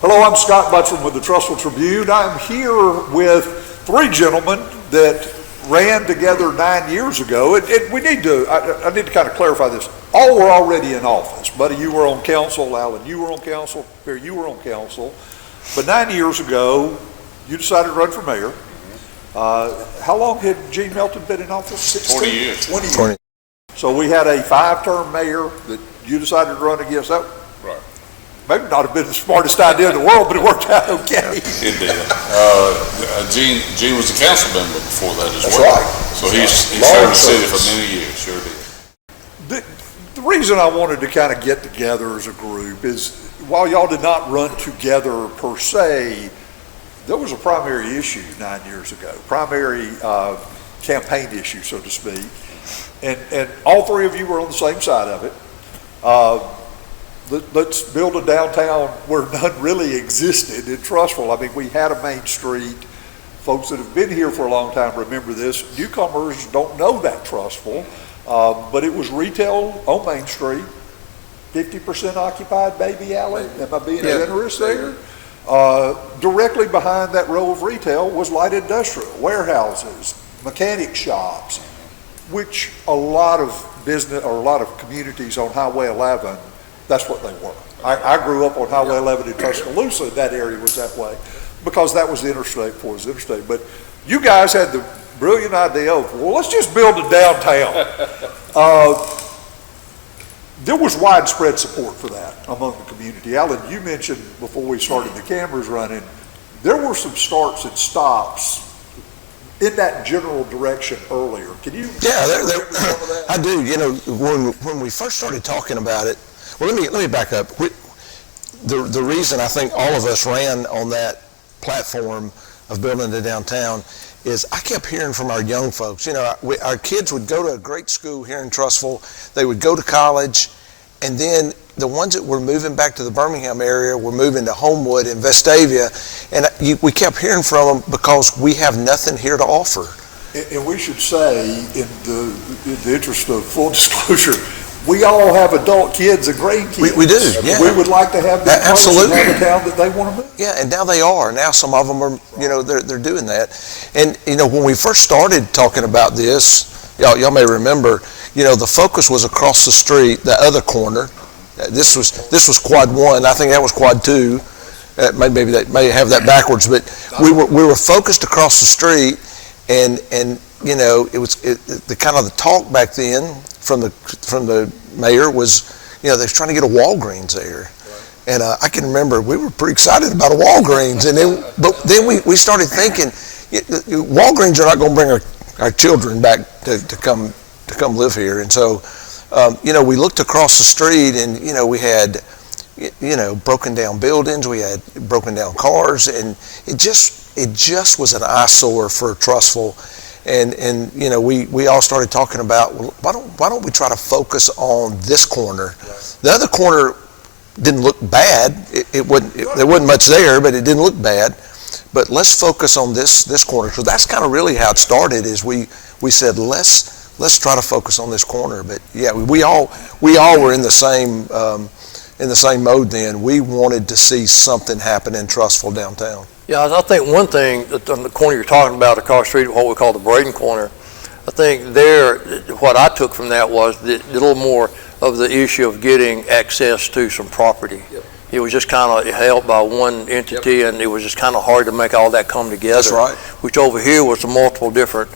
Hello, I'm Scott Butchland with the Trussville Tribune. I'm here with three gentlemen that ran together 9 years ago. I need to kind of clarify this. All were already in office. Buddy, you were on council. Alan, you were on council. Barry, you were on council. But 9 years ago, you decided to run for mayor. How long had Gene Melton been in office? 20 years. 20 years. 20. So we had a 5-term mayor that you decided to run against. That Right. maybe not have been the smartest idea in the world, but it worked out okay. It did. Gene was a council member before that as That's well. right. So he served the city for many years, sure did. The reason I wanted to kind of get together as a group is while y'all did not run together per se, there was a primary issue 9 years ago, primary campaign issue, so to speak. And all three of you were on the same side of it. Let's build a downtown where none really existed in Trussville. I mean, we had a main street. Folks that have been here for a long time remember this. Newcomers don't know that Trussville, but it was retail on Main Street, 50% occupied, baby alley. Am I being generous there? Directly behind that row of retail was light industrial, warehouses, mechanic shops, which a lot of business or a lot of communities on Highway 11, that's what they were. I grew up on Highway 11 in Tuscaloosa. That area was that way because that was the interstate before it was interstate. But you guys had the brilliant idea of, well, let's just build a downtown. There was widespread support for that among the community. Alan, you mentioned before we started the cameras running, there were some starts and stops in that general direction earlier. Can you? Yeah, I do. You know, when we first started talking about it, well, let me back up. The reason I think all of us ran on that platform of building the downtown is I kept hearing from our young folks. You know, our kids would go to a great school here in Trussville. They would go to college, and then the ones that were moving back to the Birmingham area were moving to Homewood and Vestavia, and we kept hearing from them because we have nothing here to offer. And we should say, in the interest of full disclosure, we all have adult kids and grandkids. We do, yeah. We would like to have them absolutely have a town that they want to move. Yeah, and now they are. Now some of them are, you know, they're doing that. And, you know, when we first started talking about this, y'all may remember, you know, the focus was across the street, the other corner. This was quad 1. I think that was quad 2. Maybe they may have that backwards, but we were focused across the street, and you know, the kind of the talk back then from the mayor was, you know, they was trying to get a Walgreens there. And I can remember we were pretty excited about a Walgreens, but then we started thinking, Walgreens are not going to bring our children back to come live here. And so, you know, we looked across the street, and you know, we had, you know, broken down buildings, we had broken down cars, and it just was an eyesore for Trussville. And you know, we all started talking about, well, why don't we try to focus on this corner? The other corner didn't look bad. There wasn't much there, but it didn't look bad. But let's focus on this corner. So that's kind of really how it started. Is we said let's try to focus on this corner. But yeah, we all were in the same mode then. We wanted to see something happen in Trussville downtown. Yeah, I think one thing on the corner you're talking about across the street, what we call the Braden corner, I think there, what I took from that was a little more of the issue of getting access to some property. Yep. It was just kind of held by one entity, and it was just kind of hard to make all that come together. That's right. Which over here was the multiple different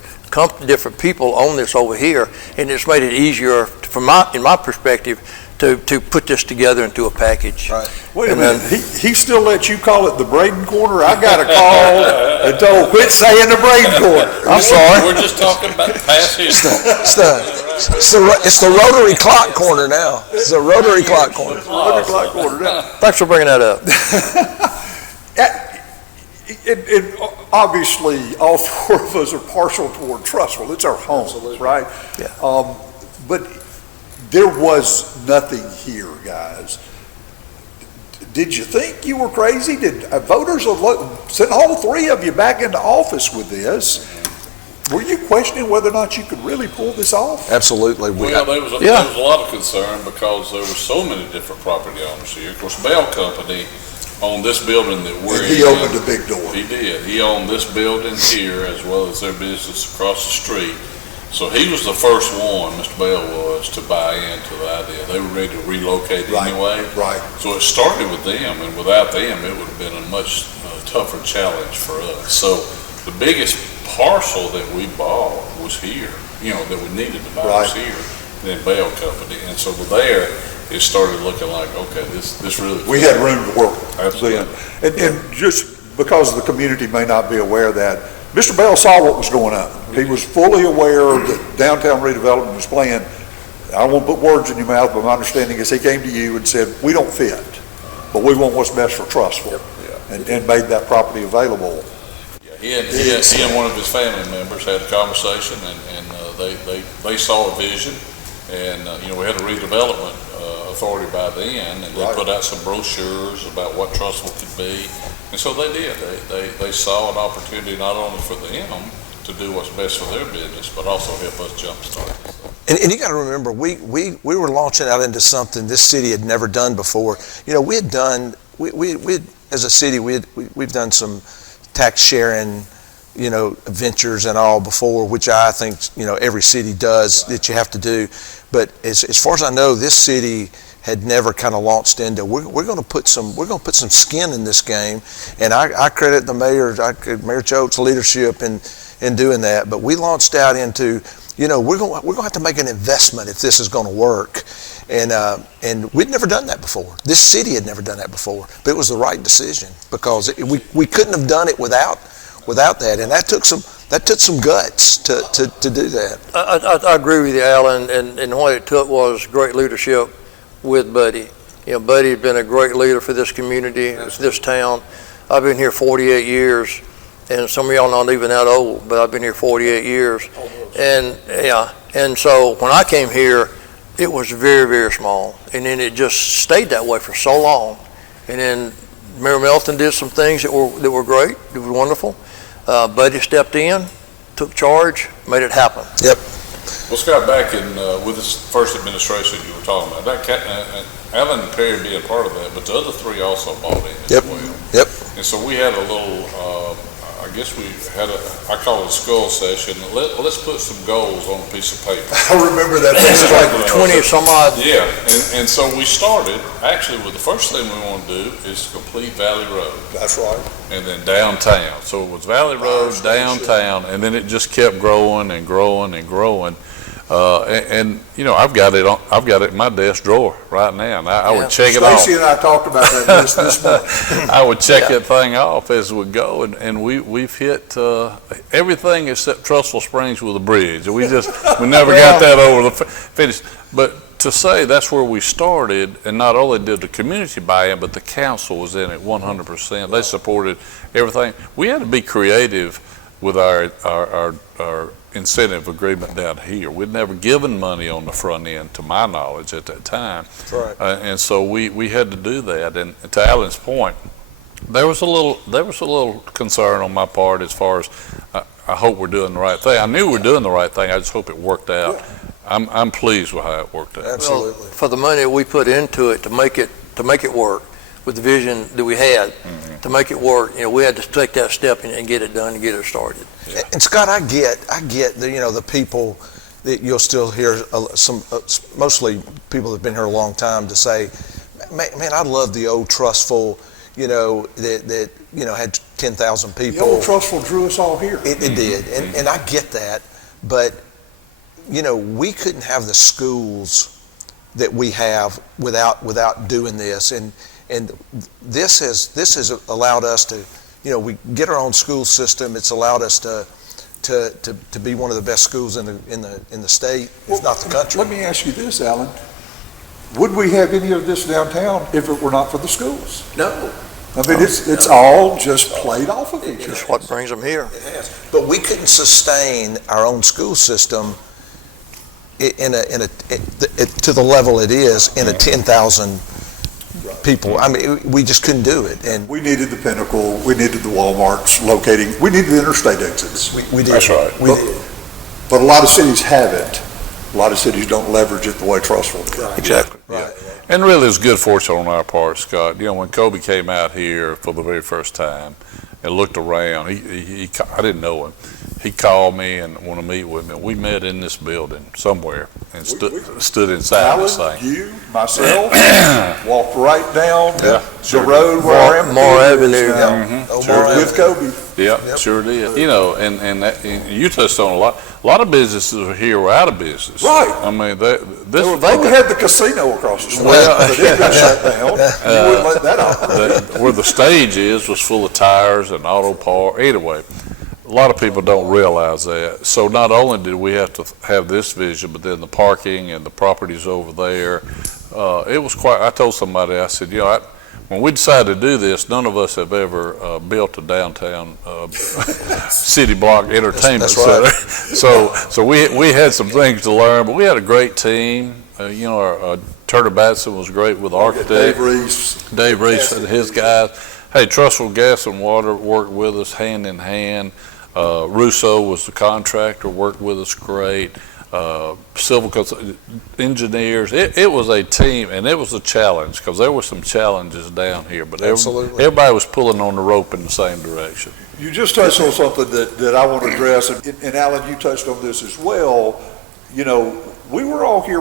people on this over here, and it's made it easier, in my perspective, to put this together into a package. Right. Wait a minute, he still lets you call it the Braden corner? I got a call and told, quit saying the Braden corner. I'm sorry. We're just talking about past history. It's the rotary clock corner now. It's the rotary clock corner. It's the rotary clock corner now. Thanks for bringing that up. And obviously, all four of us are partial toward Trussville. It's our home, right? Yeah. But there was nothing here, guys. Did you think you were crazy? Did voters send all three of you back into office with this? Were you questioning whether or not you could really pull this off? Absolutely. Well, there was a lot of concern because there were so many different property owners here. Of course, Bell Company owned this building that we're in. He opened a big door. He did. He owned this building here as well as their business across the street. So he was the first one, Mr. Bell was, to buy into the idea. They were ready to relocate anyway. Right. So it started with them, and without them, it would have been a much tougher challenge for us. So the biggest parcel that we bought was here, that we needed to buy was here, then Bell Company. And so there, it started looking like, okay, this really. We had room to work. Absolutely. And just because the community may not be aware of that, Mr. Bell saw what was going on. He was fully aware that downtown redevelopment was planned. I won't put words in your mouth, but my understanding is he came to you and said, we don't fit, but we want what's best for Trussville, and made that property available. Yeah, he and one of his family members had a conversation, and they saw a vision, and we had a redevelopment authority by then, and they put out some brochures about what Trussville could be, and so they did. They saw an opportunity not only for them to do what's best for their business, but also help us jumpstart it. And you got to remember, we were launching out into something this city had never done before. We had done, we as a city, we've done some tax sharing, ventures and all before, which I think, every city does that you have to do. But as far as I know, this city had never kind of launched into, we're going to put some skin in this game. And I credit the Mayor Choat's leadership in doing that. But we launched out into, we're going to have to make an investment if this is going to work. And we'd never done that before. This city had never done that before. But it was the right decision because we couldn't have done it without that. And that took some guts to do that. I agree with you, Alan, and what it took was great leadership with Buddy. Buddy had been a great leader for this community, for this town. I've been here 48 years, and some of y'all not even that old, but I've been here 48 years. And so when I came here, it was very, very small, and then it just stayed that way for so long. And then Mayor Melton did some things that were great, it was wonderful. Buddy stepped in, took charge, made it happen. Yep. Well, Scott, back with this first administration you were talking about, Alan and Perry being part of that, but the other three also bought in as well. Yep. And so we had a little, I guess we had I call it a skull session. Let's put some goals on a piece of paper. I remember that. It's like 20 some odd. Yeah, and so we started, actually, with the first thing we want to do is complete Valley Road. That's right. And then downtown. So it was Valley Road, downtown, and then it just kept growing and growing and growing. I've got it in my desk drawer right now, and I would check it off. Stacy and I talked about that this morning. I would check that thing off as we go, and we've hit everything except Trussville Springs with a bridge. We never got that over the finish. But to say that's where we started, and not only did the community buy in, but the council was in it 100%. They supported everything. We had to be creative with our incentive agreement down here. We'd never given money on the front end, to my knowledge, at that time. That's right. And so we had to do that. And to Alan's point, there was a little concern on my part as far as I hope we're doing the right thing. I knew we were doing the right thing. I just hope it worked out. I'm pleased with how it worked out. Absolutely. Well, for the money we put into it to make it work, with the vision that we had, to make it work, we had to take that step and get it done and get it started. Yeah. And Scott, I get the people that you'll still hear mostly people that've been here a long time to say, man, I love the old Trussville, that had 10,000 people. The old Trussville drew us all here. It did, and I get that, but we couldn't have the schools that we have without doing this, and this has allowed us to, we get our own school system. It's allowed us to be one of the best schools in the state, if not the country. Let me ask you this, Alan. Would we have any of this downtown if it were not for the schools? No. I mean, it's all just played off of each other. That's what brings them here. It has. But we couldn't sustain our own school system to the level it is in a 10,000 people. I mean, we just couldn't do it. And we needed the Pinnacle. We needed the Walmarts locating. We needed the interstate exits. We did. That's right. We did. But a lot of cities haven't. A lot of cities don't leverage it the way Trussville did. Exactly. Yeah. And really, it's good fortune on our part, Scott. You know, when Kobe came out here for the very first time and looked around, I didn't know him. He called me and wanted to meet with me. We met in this building somewhere and stood inside this Alan, thing. you, myself, walked right down Yeah, the road where our Moore amphitheater is Avenue. now, Sure with Kobe. Yeah, Yep. sure did. You know, and you touched on a lot of businesses are here were out of business. Right. I mean, They had the casino across the street, Well- but it got shut down. You wouldn't let that operate. where the stage was full of tires and auto part. Anyway, a lot of people don't realize that. So not only did we have to have this vision, but then the parking and the properties over there. It was quite, I told somebody, I said, you know, when we decided to do this, none of us have ever built a downtown city block entertainment That's right. center. So we had some things to learn, but we had a great team. You know, our Turner Batson was great with the architect. Dave Reese and his guys. Hey, Trussville Gas and Water worked with us hand in hand. Russo was the contractor, worked with us great. Civil engineers. It was a team, and it was a challenge because there were some challenges down here, but Absolutely. everybody was pulling on the rope in the same direction. You just touched on something that I want to address, and Alan, you touched on this as well. You know, we were all here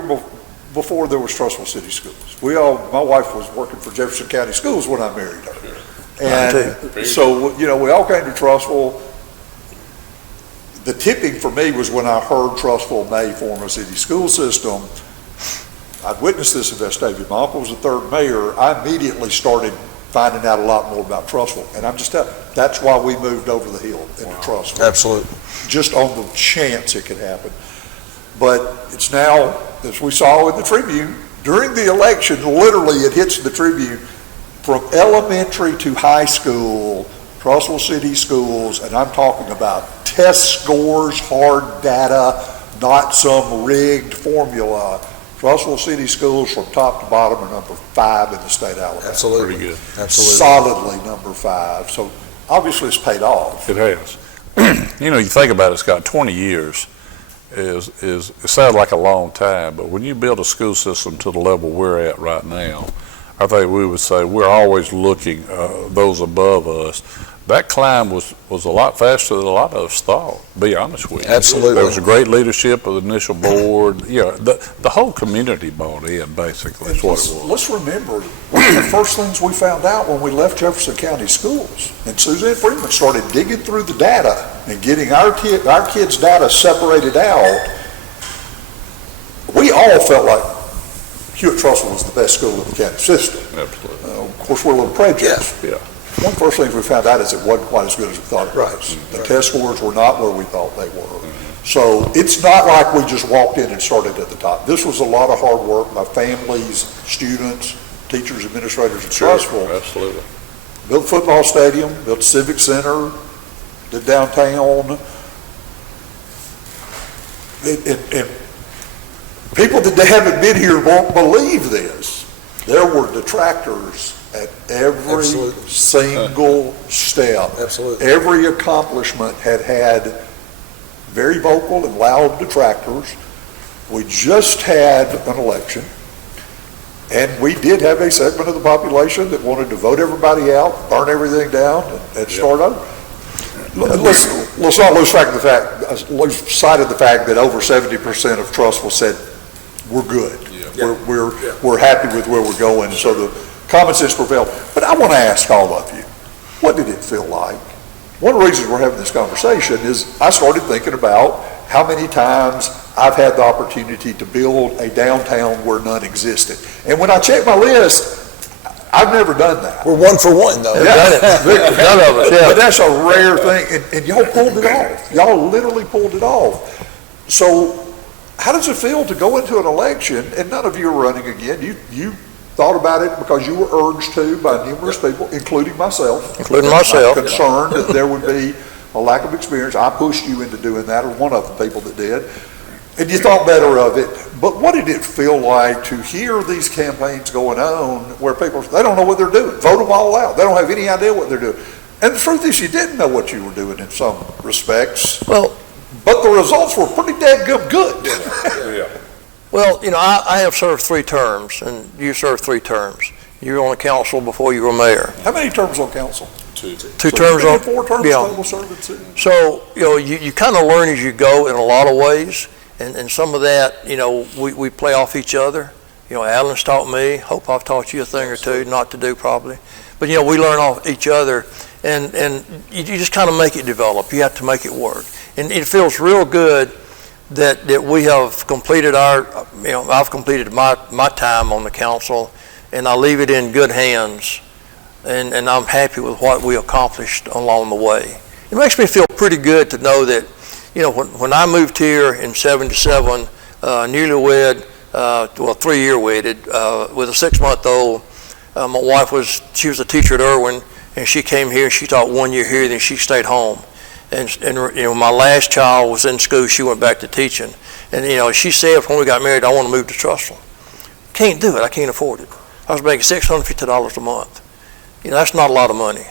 before there was Trussville City Schools. My wife was working for Jefferson County Schools when I married her. And so, you know, we all came to Trussville. The tipping for me was when I heard Trussville may form a city school system. I'd witnessed this in Vestavia. My uncle was the third mayor. I immediately started finding out a lot more about Trussville. And I'm just telling you, that's why we moved over the hill into Trussville. Absolutely. Just on the chance it could happen. But it's now, as we saw in the Tribune, during the election, literally it hits the Tribune from elementary to high school, Trussville City Schools, and I'm talking about test scores, hard data, not some rigged formula. Trussville City Schools from top to bottom are number 5 in the state of Alabama. Absolutely. Pretty good. Absolutely. Solidly number 5. So obviously it's paid off. It has. You know, you think about it, Scott, 20 years it sounds like a long time, but when you build a school system to the level we're at right now, I think we would say we're always looking those above us. That climb was a lot faster than a lot of us thought, to be honest with you. Absolutely. There was a great leadership of the initial board. You know, the whole community bought in, basically, is what it was. Let's remember, one of the first things we found out when we left Jefferson County Schools, and Suzanne Freeman started digging through the data and getting our kids' data separated out, we all felt like Hewitt-Trussville was the best school in the county system. Absolutely. Of course, we're a little prejudiced. Yeah. One of the first things we found out is it wasn't quite as good as we thought it was. The test scores were not where we thought they were. So it's not like we just walked in and started at the top. This was a lot of hard work by families, students, teachers, administrators in Trussville. Absolutely. Built a football stadium, built a civic center, did downtown. And people that haven't been here won't believe this. There were detractors at every Absolutely. single step. Absolutely. Every accomplishment had very vocal and loud detractors. We just had an election, and we did have a segment of the population that wanted to vote everybody out, burn everything down, and start over. Let's not lose sight of the fact that over 70% of Trussville said we're good. We're happy with where we're going. So the common sense prevailed. But I want to ask all of you, what did it feel like? One of the reasons we're having this conversation is I started thinking about how many times I've had the opportunity to build a downtown where none existed. And when I check my list, I've never done that. We're 1 for 1, though. None of us, yeah. But that's a rare thing, and y'all pulled it off. Y'all literally pulled it off. So how does it feel to go into an election, and none of you are running again? You thought about it because you were urged to by numerous people, including myself. Including myself. I'm concerned that there would be a lack of experience. I pushed you into doing that, or one of the people that did. And you thought better of it. But what did it feel like to hear these campaigns going on where people, they don't know what they're doing. Vote them all out. They don't have any idea what they're doing. And the truth is you didn't know what you were doing in some respects. Well, but the results were pretty dadgum good. Well, I have served 3 terms, and you served 3 terms. You were on the council before you were mayor. How many terms on council? 2. 2 So terms you on, did 4 terms yeah. total serving city? So, you kind of learn as you go in a lot of ways, and some of that, we play off each other. Alan's taught me, hope I've taught you a thing or two, not to do probably. But, we learn off each other, and you just kind of make it develop. You have to make it work. And it feels real good that we have completed I've completed my time on the council, and I leave it in good hands, and I'm happy with what we accomplished along the way. It makes me feel pretty good to know that, when I moved here in '77, newlywed, 3-year wedded, with a 6-month-old, my wife was a teacher at Irwin, and she came here, she taught 1 year here, then she stayed home. And my last child was in school, she went back to teaching. And, she said when we got married, I want to move to Trussville. Can't do it, I can't afford it. I was making $650 a month. That's not a lot of money.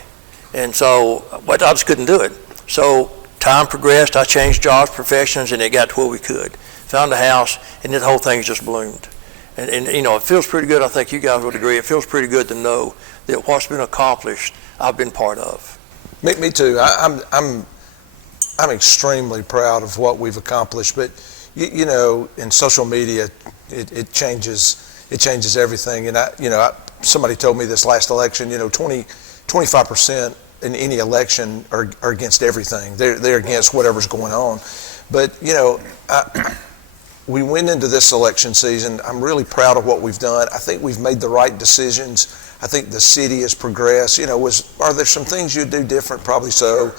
And so, but I just couldn't do it. So time progressed, I changed jobs, professions, and it got to where we could. Found a house, and the whole thing just bloomed. And it feels pretty good, I think you guys would agree, it feels pretty good to know that what's been accomplished, I've been part of. Me too. I'm extremely proud of what we've accomplished, but in social media, it changes everything. And somebody told me this last election, 25% in any election are against everything. They're against whatever's going on. But we went into this election season. I'm really proud of what we've done. I think we've made the right decisions. I think the city has progressed. Are there some things you'd do different? Probably so.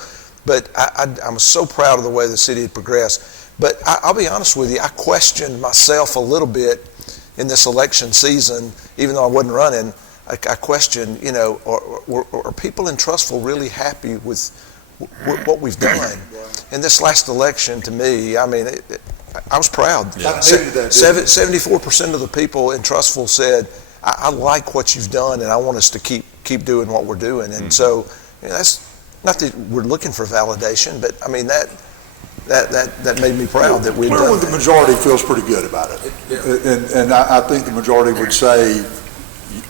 But I'm so proud of the way the city had progressed. But I'll be honest with you, I questioned myself a little bit in this election season, even though I wasn't running. I questioned, are people in Trussville really happy with what we've done? And this last election, to me, I was proud. Yeah. 74% of the people in Trussville said, I like what you've done, and I want us to keep doing what we're doing. And so, that's not that we're looking for validation, but that made me proud that we've done Clearly, that. the majority feels pretty good about it. Yeah. And I think the majority would say,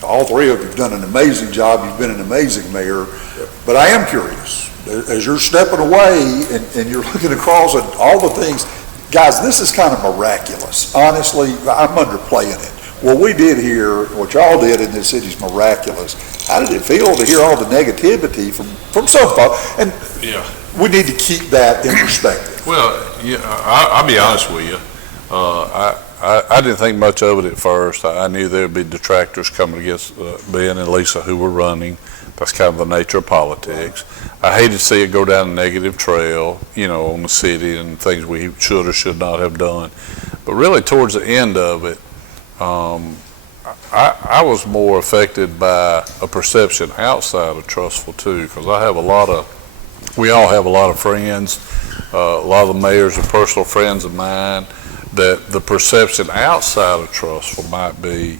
all 3 of you have done an amazing job. You've been an amazing mayor. Yeah. But I am curious, as you're stepping away and you're looking across at all the things, guys, this is kind of miraculous. Honestly, I'm underplaying it. What we did here, what y'all did in this city is miraculous. How did it feel to hear all the negativity from some folks? And we need to keep that in perspective. Well, I'll be honest with you. I didn't think much of it at first. I knew there would be detractors coming against Ben and Lisa who were running. That's kind of the nature of politics. I hated to see it go down a negative trail, on the city and things we should or should not have done. But really towards the end of it, I was more affected by a perception outside of Trussville too, because we all have a lot of friends. A lot of the mayors are personal friends of mine. That the perception outside of Trussville might be,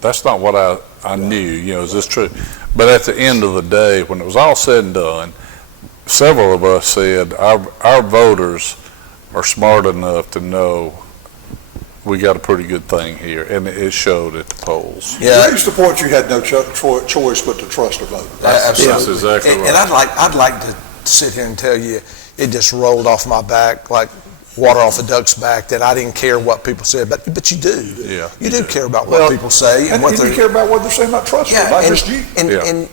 that's not what I knew. Is this true? But at the end of the day, when it was all said and done, several of us said our voters are smart enough to know we got a pretty good thing here, and it showed at the polls. Yeah, You reached the point you had no choice but to trust a voter. That's exactly right. And I'd like to sit here and tell you, it just rolled off my back like water off a duck's back, that I didn't care what people said, but you do. Yeah, you do care about what people say and what you care about what they're saying about Trussville, not just you. And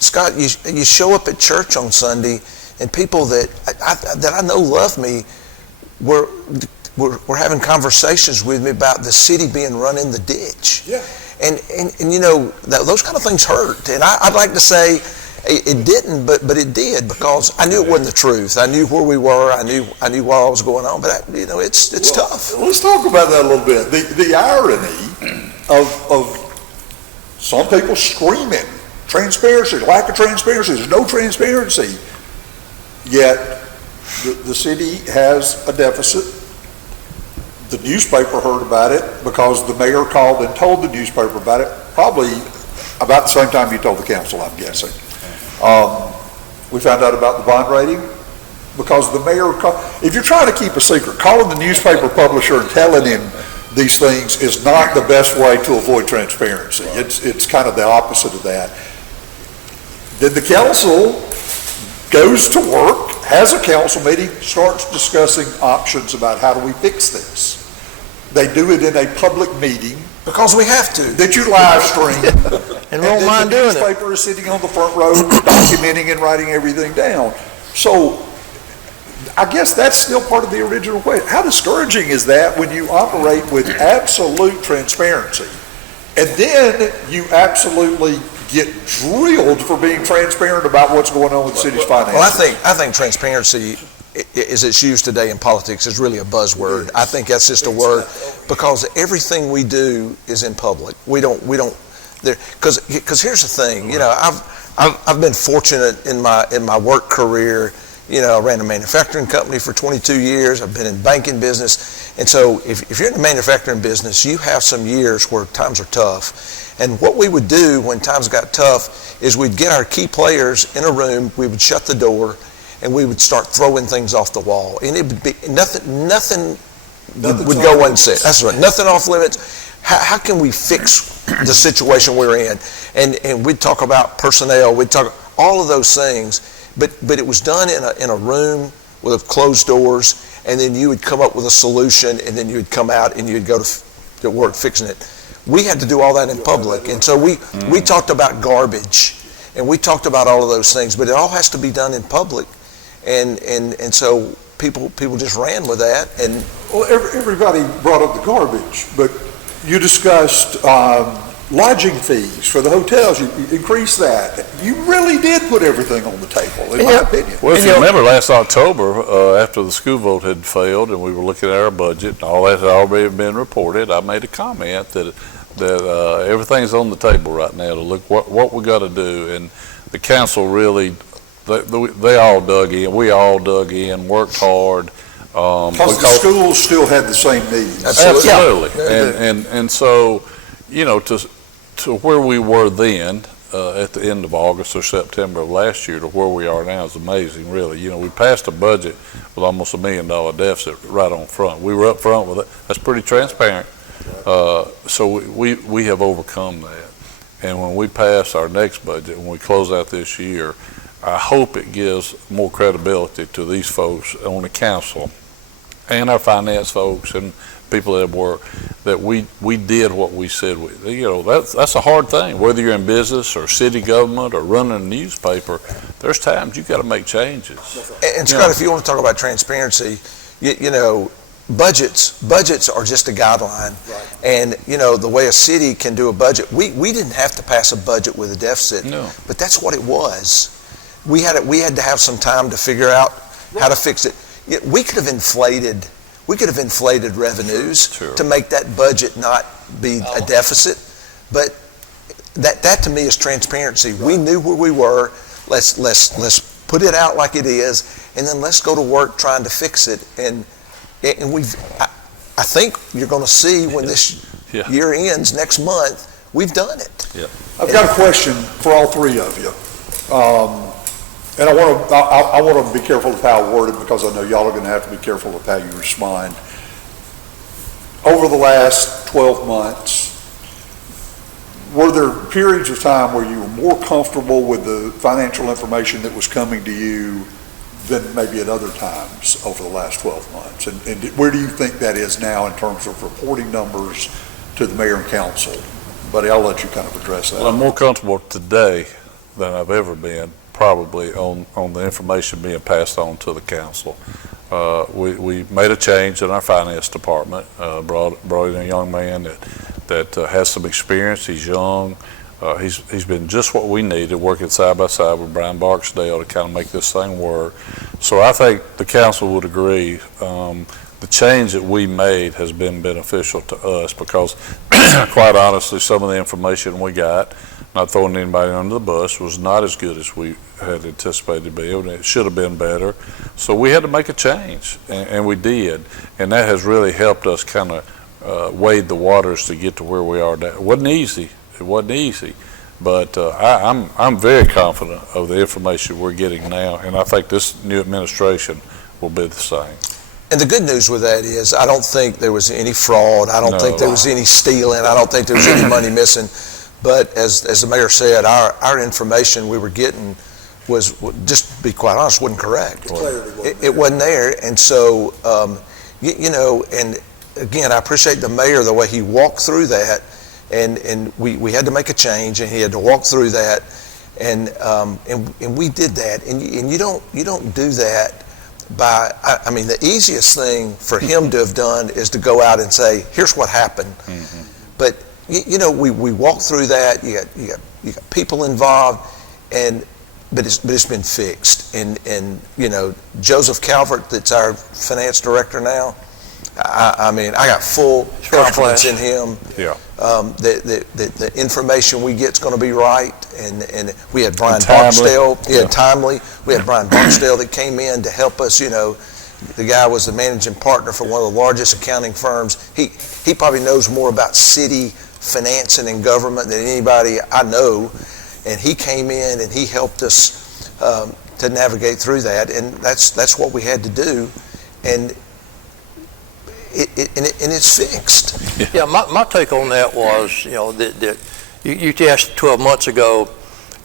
Scott, you show up at church on Sunday, and people that I know love me were having conversations with me about the city being run in the ditch. Yeah. And those kind of things hurt. And I'd like to say it didn't, but it did, because I knew it wasn't the truth. I knew where we were. I knew what was going on. But it's tough. Let's talk about that a little bit. The irony of some people screaming transparency, lack of transparency. There's no transparency. Yet the city has a deficit. The newspaper heard about it because the mayor called and told the newspaper about it, probably about the same time you told the council, I'm guessing. We found out about the bond rating because the mayor, if you're trying to keep a secret, calling the newspaper publisher and telling him these things is not the best way to avoid transparency. It's kind of the opposite of that. Then the council goes to work, has a council meeting, starts discussing options about how do we fix this. They do it in a public meeting. Because we have to. That you live stream. And we don't mind doing it. The newspaper is sitting on the front row documenting and writing everything down. So I guess that's still part of the original question. How discouraging is that when you operate with absolute transparency and then you absolutely get drilled for being transparent about what's going on with the city's finances? Well, I think transparency, as it's used today in politics, is really a buzzword. I think that's just a word because everything we do is in public. We don't because here's the thing, I've been fortunate in my work career. I ran a manufacturing company for 22 years. I've been in banking business. And so if you're in the manufacturing business, you have some years where times are tough. And what we would do when times got tough is we'd get our key players in a room, we would shut the door, and we would start throwing things off the wall. And it would be nothing would go unsaid. That's right, nothing off limits. How can we fix the situation we're in? And we'd talk about personnel, we'd talk all of those things. But it was done in a room with closed doors, and then you would come up with a solution, and then you would come out and you'd go to work fixing it. We had to do all that in public, and so we talked about garbage, and we talked about all of those things, but it all has to be done in public, and so people just ran with that. And well, everybody brought up the garbage, but you discussed lodging fees for the hotels. You increased that. You really did put everything on the table, in my opinion. Well, if you remember last October, after the school vote had failed and we were looking at our budget and all that had already been reported, I made a comment that everything's on the table right now to look what we got to do. And the council really, they all dug in. We all dug in, worked hard. Because the schools still had the same needs. Absolutely. Yeah. And so, to where we were then, at the end of August or September of last year to where we are now is amazing, really. We passed a budget with almost $1 million deficit right on front. We were up front with it. That's pretty transparent. So we have overcome that. And when we pass our next budget, when we close out this year, I hope it gives more credibility to these folks on the council and our finance folks and people that work, that we did what we said we. That's a hard thing. Whether you're in business or city government or running a newspaper, there's times you got to make changes. And Scott, if you want to talk about transparency, budgets are just a guideline. Right. And the way a city can do a budget, we didn't have to pass a budget with a deficit. No. But that's what it was. We had to have some time to figure out how to fix it. We could have inflated revenues to make that budget not be a deficit, but that to me is transparency. Right. We knew where we were. Let's put it out like it is, and then let's go to work trying to fix it. And I think you're going to see when this year ends next month, we've done it. Yeah. I've got a question for all three of you. And I want to be careful of how I word it because I know y'all are going to have to be careful of how you respond. Over the last 12 months, were there periods of time where you were more comfortable with the financial information that was coming to you than maybe at other times over the last 12 months? And where do you think that is now in terms of reporting numbers to the mayor and council? Buddy, I'll let you kind of address that. Well, I'm more comfortable today than I've ever been, probably on the information being passed on to the council. We made a change in our finance department, brought in a young man that has some experience. He's young. He's been just what we needed, working side by side with Brian Barksdale to kind of make this thing work. So I think the council would agree. The change that we made has been beneficial to us because, quite honestly, some of the information we got, not throwing anybody under the bus, was not as good as we had anticipated to be, and it should have been better. So we had to make a change, and we did, and that has really helped us kind of wade the waters to get to where we are now. It wasn't easy. But I'm very confident of the information we're getting now, and I think this new administration will be the same. And the good news with that is, I don't think there was any fraud. I don't think there was any stealing. I don't think there was any money missing. But as the mayor said, our information we were getting was, just to be quite honest, wasn't correct. It wasn't there. And so, and again, I appreciate the mayor, the way he walked through that. And we had to make a change, and he had to walk through that. And we did that. And you don't do that by, I mean, the easiest thing for him to have done is to go out and say, here's what happened. Mm-hmm. But, we walked through that. You got people involved, but it's been fixed. And Joseph Calvert, that's our finance director now, I mean, I got full confidence in him. Yeah. The information we get is going to be right, and we had Brian Barksdale. Timely. We had Brian Barksdale that came in to help us. The guy was the managing partner for one of the largest accounting firms. He probably knows more about city financing and government than anybody I know, and he came in and he helped us to navigate through that, and that's what we had to do, and it's fixed. Yeah, my take on that was, that you asked 12 months ago,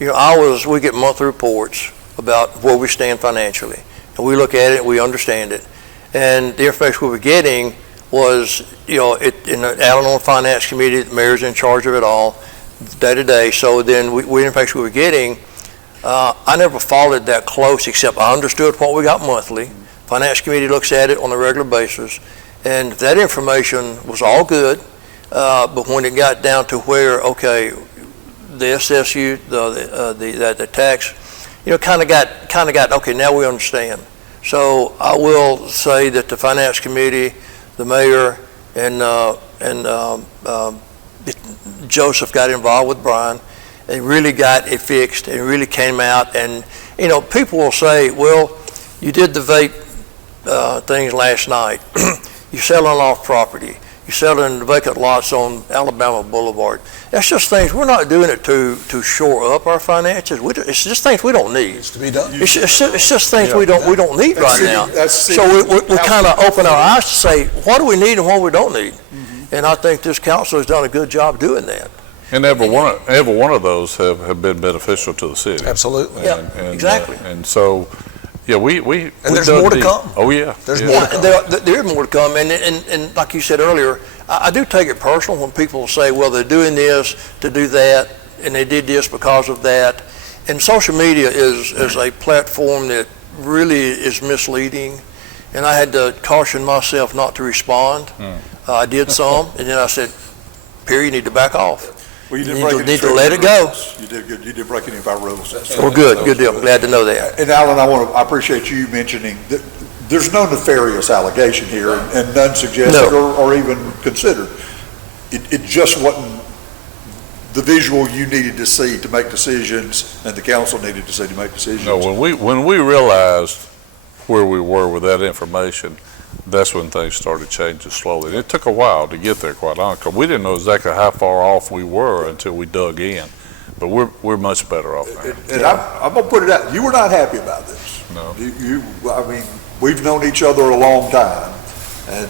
we get monthly reports about where we stand financially, and we look at it, we understand it, and the information we were getting was, in the Allen Finance Committee, the mayor's in charge of it all, day to day. So then the information we were getting, I never followed that close, except I understood what we got monthly. Finance Committee looks at it on a regular basis. And that information was all good, but when it got down to where, okay, the SSU, the tax, kind of got, okay, now we understand. So I will say that the Finance Committee, the mayor, and Joseph got involved with Brian, and really got it fixed, and really came out. And people will say, well, you did the vape things last night. You're selling off property. You're selling vacant lots on Alabama Boulevard. That's just things, we're not doing it to shore up our finances. It's just things we don't need. It's to be done. It's just things we don't need right now. So we kind of open our eyes to say, what do we need and what we don't need? Mm-hmm. And I think this council has done a good job doing that. And every one of those have been beneficial to the city. Absolutely. And, exactly. And so, yeah, we and there's more to come. Oh yeah, there's more to come. There is more to come, and like you said earlier, I do take it personal when people say, well, they're doing this to do that, and they did this because of that. And social media is a platform that really is misleading, and I had to caution myself not to respond. I did some, and then I said, Perry, you need to back off. Well, you need to let it go. You did good. You didn't break any of our rules. Well, good deal. Glad to know that. And Alan, I appreciate you mentioning that there's no nefarious allegation here, and none suggested or even considered. It just wasn't the visual you needed to see to make decisions, and the council needed to see to make decisions. No, when we realized where we were with that information, that's when things started changing slowly. And it took a while to get there, quite honestly. We didn't know exactly how far off we were until we dug in, but we're much better off now. And I'm going to put it out. You were not happy about this. No. I mean, we've known each other a long time, and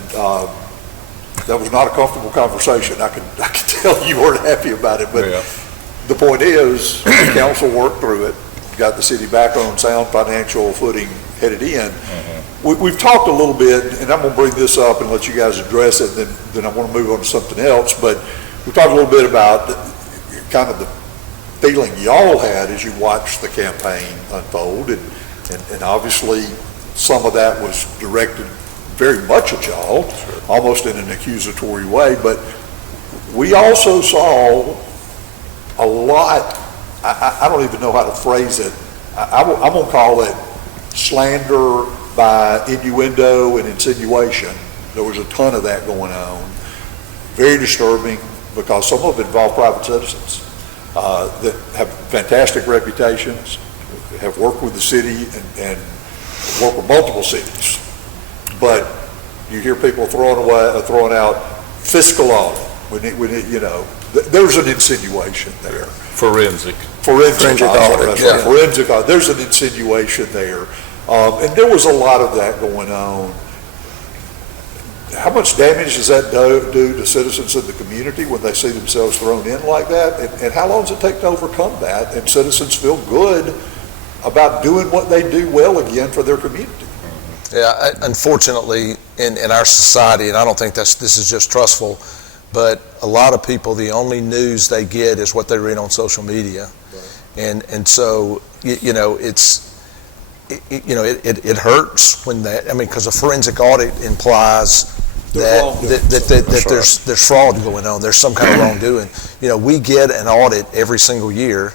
that was not a comfortable conversation. I can tell you weren't happy about it, but the point is, the council worked through it, got the city back on sound financial footing headed in. We've talked a little bit, and I'm going to bring this up and let you guys address it, and then I want to move on to something else, but we talked a little bit about kind of the feeling y'all had as you watched the campaign unfold, and obviously some of that was directed very much at y'all, almost in an accusatory way, but we also saw a lot, I don't even know how to phrase it, I'm going to call it slander by innuendo and insinuation. There was a ton of that going on. Very disturbing, because some of it involved private citizens that have fantastic reputations, have worked with the city and work with multiple cities. But you hear people throwing out fiscal audit. We need, there's an insinuation there. Forensic. Forensic audit, audit, that's yeah. right, forensic audit, there's an insinuation there. And there was a lot of that going on. How much damage does that do to citizens in the community when they see themselves thrown in like that? And how long does it take to overcome that and citizens feel good about doing what they do well again for their community? Yeah, unfortunately, in our society, and I don't think this is just Trussville, but a lot of people, the only news they get is what they read on social media. Right. And so, you know, it hurts when that, I mean, because a forensic audit implies that there's fraud going on. There's some kind of wrongdoing. You know, we get an audit every single year,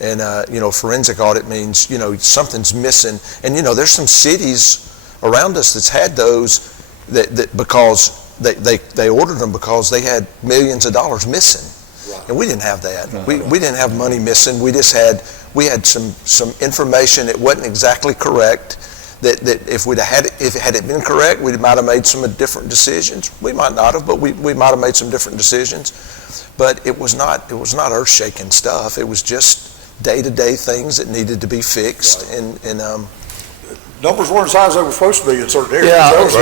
and you know, forensic audit means, you know, something's missing. And you know, there's some cities around us that's had those that because they ordered them because they had millions of dollars missing. Right. And we didn't have that. We didn't have money missing. We had some information that wasn't exactly correct. That if it had been correct, we might have made some different decisions. We might not have, but we might have made some different decisions. But it was not earth-shaking stuff. It was just day-to-day things that needed to be fixed. Right. And numbers weren't as high as they were supposed to be in certain areas. Yeah, that's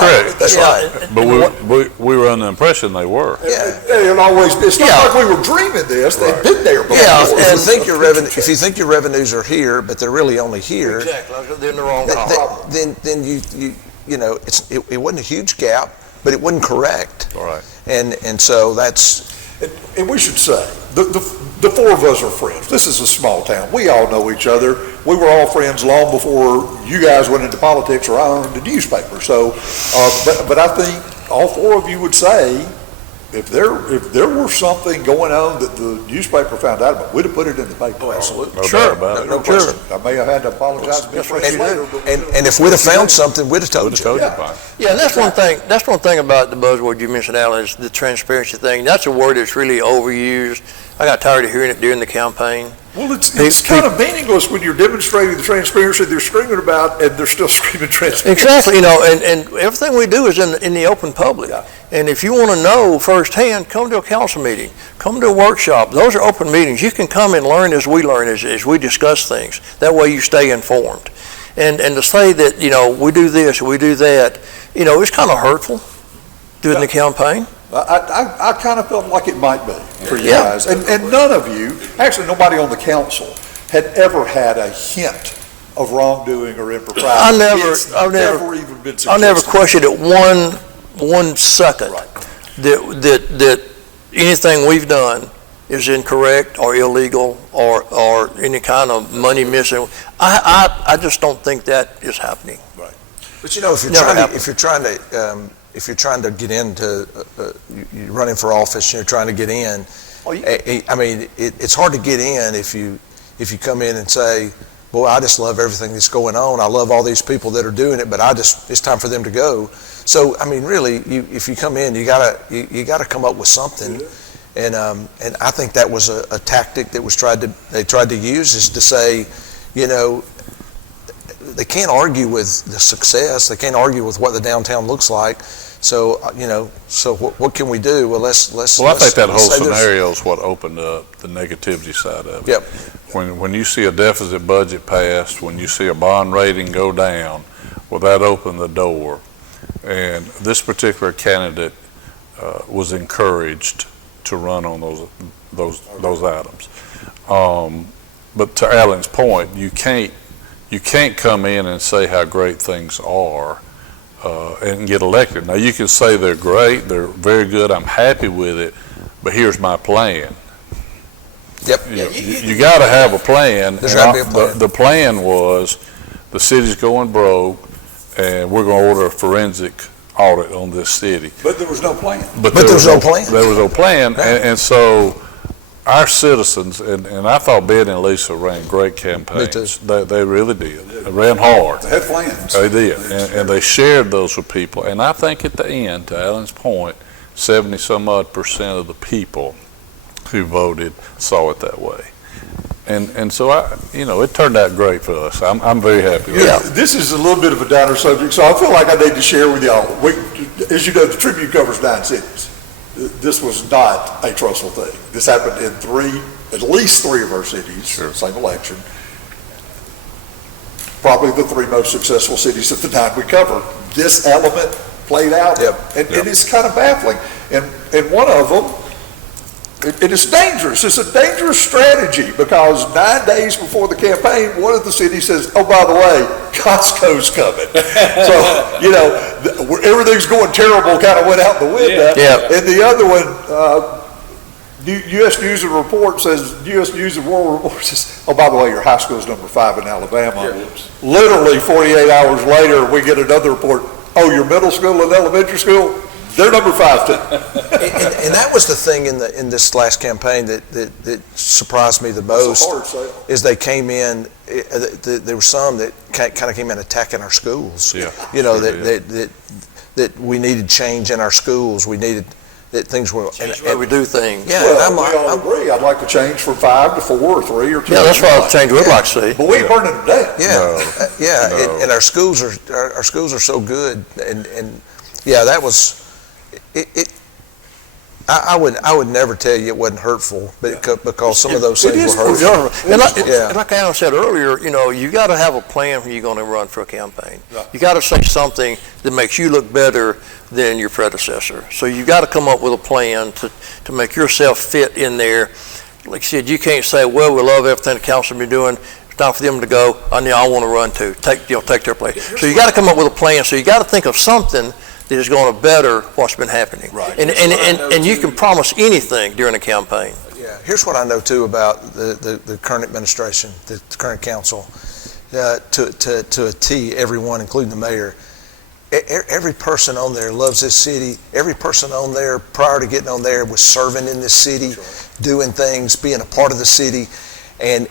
correct. That's right. But we were under the impression they were. Yeah, it's not like we were dreaming this. They've been there before. Yeah, and if you think your revenues are here, but they're really only here, exactly, they're in the wrong column. Then you know, it wasn't a huge gap, but it wasn't correct. All right. And so that's. And we should say, the four of us are friends. This is a small town. We all know each other. We were all friends long before you guys went into politics or I owned a newspaper. So, but I think all four of you would say, if there were something going on that the newspaper found out about, we'd have put it in the paper. Oh, absolutely. No doubt about it. No question. I may have had to apologize to Ms. Ritchie later. And if we'd have found something, we'd have told you. Yeah, and that's one thing. That's one thing about the buzzword you mentioned, Alan, is the transparency thing. That's a word that's really overused. I got tired of hearing it during the campaign. Well, it's kind of meaningless when you're demonstrating the transparency they're screaming about, and they're still screaming transparency. Exactly, you know, and everything we do is in the open public. Yeah. And if you want to know firsthand, come to a council meeting, come to a workshop. Those are open meetings. You can come and learn as we learn, as we discuss things. That way you stay informed. And to say that, you know, we do this, we do that, you know, it's kind of hurtful during the campaign. I kind of felt like it might be for you guys. And none of you, actually nobody on the council, had ever had a hint of wrongdoing or impropriety. I've never even been suggested. I never questioned it one second that anything we've done is incorrect or illegal or any kind of money missing. I just don't think that is happening. Right. But you know, if you're trying to get into, you're running for office and you're trying to get in, I mean, it's hard to get in if you come in and say, boy, I just love everything that's going on. I love all these people that are doing it, but it's time for them to go. So, I mean, really, if you come in, you gotta come up with something. And I think that was a tactic that they tried to use, is to say, you know, they can't argue with the success. They can't argue with what the downtown looks like. So, you know, what can we do? Well, I think that whole scenario is what opened up the negativity side of it. Yep. When you see a deficit budget passed, when you see a bond rating go down, well, that opened the door. And this particular candidate was encouraged to run on those items. But to Alan's point, you can't come in and say how great things are and get elected. Now, you can say they're great, they're very good, I'm happy with it, but here's my plan. Yep. You got to have a plan. There's got to be a plan. The plan was the city's going broke, and we're going to order a forensic audit on this city. But there was no plan. But there was no plan. There was no plan, and so our citizens, and I thought Ben and Lisa ran great campaigns. They really did. They ran hard. They had plans. They did, and they shared those with people. And I think at the end, to Alan's point, 70-some-odd% of the people who voted saw it that way. And so it turned out great for us. I'm very happy with it. This is a little bit of a downer subject, so I feel like I need to share with y'all. As you know, the Tribune covers 9 cities. this was not a Trussville thing. This happened in at least three of our cities, same election. Probably the three most successful cities at the time we covered. This element played out, and it's kind of baffling. And one of them, it is dangerous. It's a dangerous strategy because 9 days before the campaign, one of the cities says, "Oh, by the way, Costco's coming." So, everything's going terrible kind of went out the window. And the other one, U.S. News and Report says, U.S. News and World Report says, "Oh, by the way, your high school's number 5 in Alabama." Literally 48 hours later, we get another report, "Oh, your middle school and elementary school, they're number 5 too." and that was the thing in this last campaign that surprised me the most. Is they came in. There were some that kind of came in attacking our schools. That we needed change in our schools. We needed that things were. And we do things. Yeah, well, we all agree. I'd like to change from 5 to 4 or 3 or 2. Yeah, that's what I change we'd like to see. But we ain't burning them down. And our schools are so good, and that was. I would never tell you it wasn't hurtful, because some of those things were hurtful. And like Alan said earlier, you got to have a plan when you're going to run for a campaign. Right. You got to say something that makes you look better than your predecessor. So you got to come up with a plan to make yourself fit in there. Like I said, you can't say, "Well, we love everything the council been doing. It's time for them to go. I want to run too. Take their place." So you got to come up with a plan. So you got to think of something that is going to better what's been happening. Right. And you can promise anything during a campaign. Yeah. Here's what I know too about the current administration, the current council, to a T, everyone, including the mayor. Every person on there loves this city. Every person on there, prior to getting on there, was serving in this city, doing things, being a part of the city, and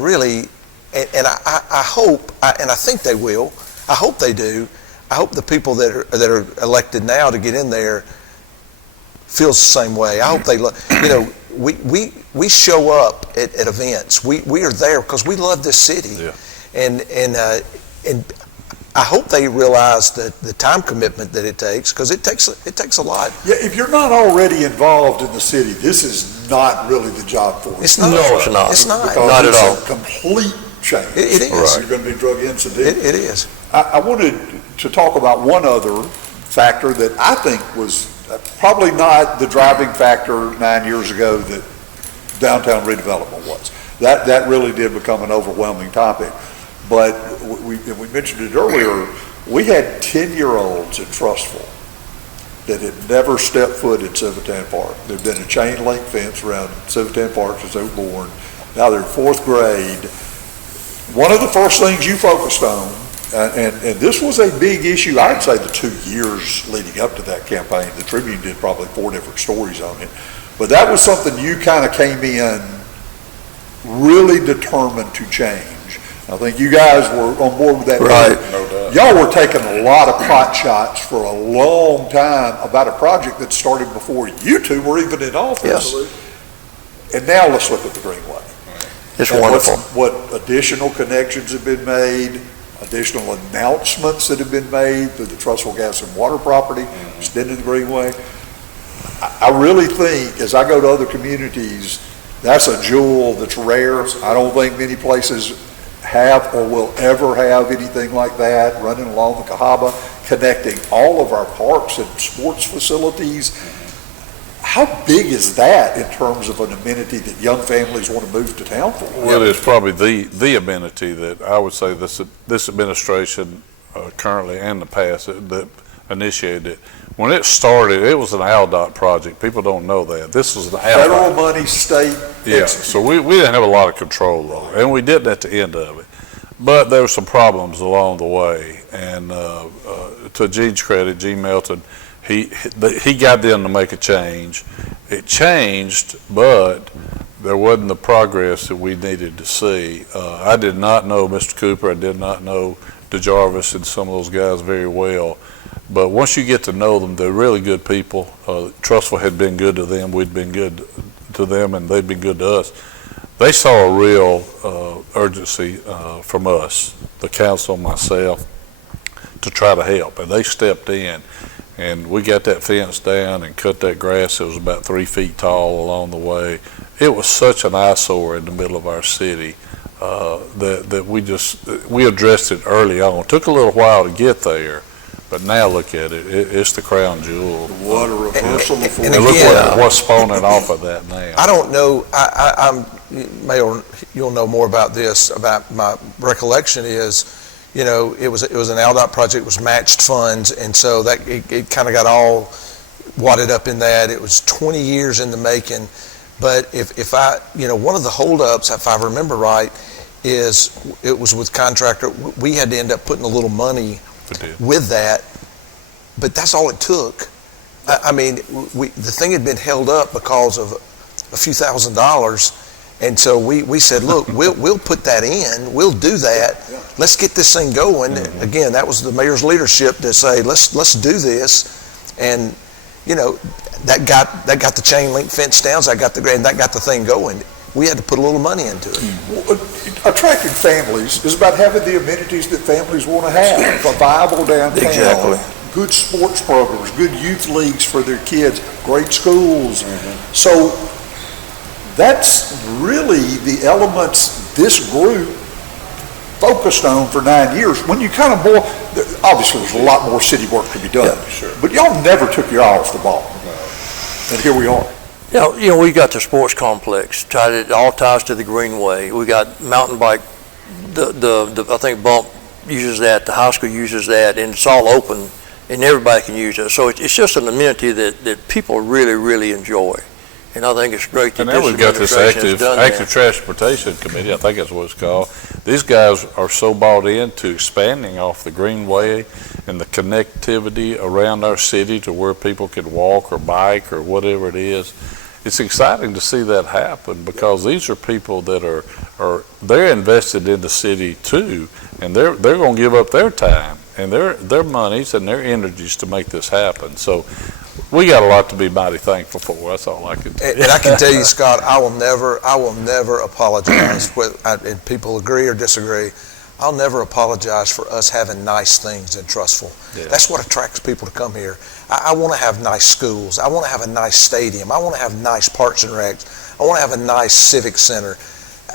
really, and I hope, and I think they will. I hope they do. I hope the people that are elected now to get in there feels the same way. I hope they we show up at events. We are there because we love this city, and I hope they realize the time commitment that it takes, because it takes a lot. Yeah, if you're not already involved in the city, this is not really the job for you. It's not. No, it's not. It's not. Because Not at it's all. a complete change. It is. Right. You're going to be drug incident. It is. I wanted to talk about one other factor that I think was probably not the driving factor 9 years ago that downtown redevelopment was. That really did become an overwhelming topic. But we mentioned it earlier, we had 10-year-olds in Trussville that had never stepped foot in Civitan Park. There'd been a chain link fence around Civitan Park since they were born. Now they're in 4th grade. One of the first things you focused on, and this was a big issue, I'd say the 2 years leading up to that campaign. The Tribune did probably 4 different stories on it. But that was something you kind of came in really determined to change. I think you guys were on board with that. Right. No doubt. Y'all were taking a lot of pot shots for a long time about a project that started before you two were even in office. Yes. And now let's look at the Greenway. It's And wonderful. what additional connections have been made, additional announcements that have been made through the Trussville Gas and Water property, extending the Greenway. I really think, as I go to other communities, that's a jewel that's rare. I don't think many places have or will ever have anything like that, running along the Cahaba, connecting all of our parks and sports facilities. How big is that in terms of an amenity that young families want to move to town for? Well, it's probably the amenity that I would say this administration currently and the past that initiated it. When it started, it was an ALDOT project. People don't know that. This was an ALDOT. Federal money, state. Yeah, so we didn't have a lot of control over it, and we didn't at the end of it. But there were some problems along the way, and to Gene's credit, Gene Melton, he got them to make a change. It changed, but there wasn't the progress that we needed to see. I did not know Mr. Cooper. I did not know DeJarvis and some of those guys very well. But once you get to know them, they're really good people. Trussville had been good to them. We'd been good to them, and they'd been good to us. They saw a real urgency from us, the council, myself, to try to help, and they stepped in. And we got that fence down and cut that grass that was about 3 feet tall along the way. It was such an eyesore in the middle of our city that we addressed it early on. It took a little while to get there, but now look at it. It's the crown jewel. What a reversal of And And look again, what's spawning off of that now. I don't know, Mayor, you'll know more about this, about my recollection is, you know, it was an ALDOT project, it was matched funds, and so that, it kind of got all wadded up in that. It was 20 years in the making, but if I, you know, one of the holdups, if I remember right, is it was with contractor, we had to end up putting a little money with that, but that's all it took. I mean, the thing had been held up because of a few $1,000s, and so we said, look, we'll put that in, we'll do that, let's get this thing going. Again, that was the mayor's leadership to say, let's do this, and you know, that got the chain link fence down, so that got the thing going. We had to put a little money into it. Well, attracting families is about having the amenities that families want to have. A viable downtown. Exactly. Good sports programs, good youth leagues for their kids, great schools. So that's really the elements this group focused on for 9 years. When you kind of obviously there's a lot more city work to be done. Yeah, sure. But y'all never took your eye off the ball. And here we are. You know, we got the sports complex, it all ties to the Greenway. We got mountain bike, I think Bump uses that, the high school uses that, and it's all open, and everybody can use it. So it's just an amenity that people really, really enjoy. And I think it's great that And now this we've got this administration has done active that. transportation committee, I think that's what it's called. These guys are so bought into expanding off the Greenway and the connectivity around our city to where people can walk or bike or whatever it is. It's exciting to see that happen because these are people that they're invested in the city too, and they're going to give up their time and their monies and their energies to make this happen. So we got a lot to be mighty thankful for. That's all I can tell you. And I can tell you, Scott, I will never apologize, and people agree or disagree, I'll never apologize for us having nice things in Trussville. Yeah. That's what attracts people to come here. I want to have nice schools. I want to have a nice stadium. I want to have nice parks and recs. I want to have a nice civic center.